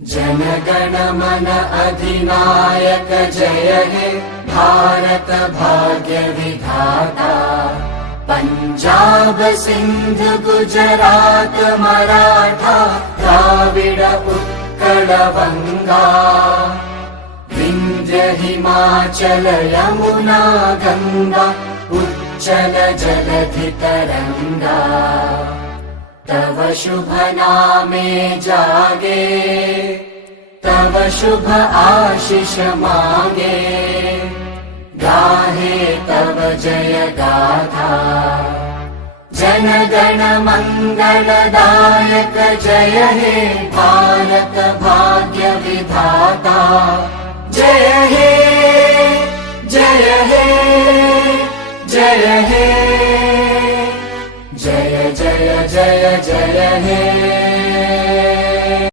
जनगण मन अधिनायक जय हे भारत भाग्य विधाता। पंजाब सिंध गुजरात मराठा द्राविड उत्कल बंगा। विंध्य हिमाचल यमुना गंगा उच्चल जलधि तरंगा। तव शुभ नामे जागे तव शुभ आशीष मांगे। गाहे तव जय गाथा जन गण मंगलदायक जय हे भारत भाग्य विधाता। जय हे जय हे जय हे जय जय जय जय हे।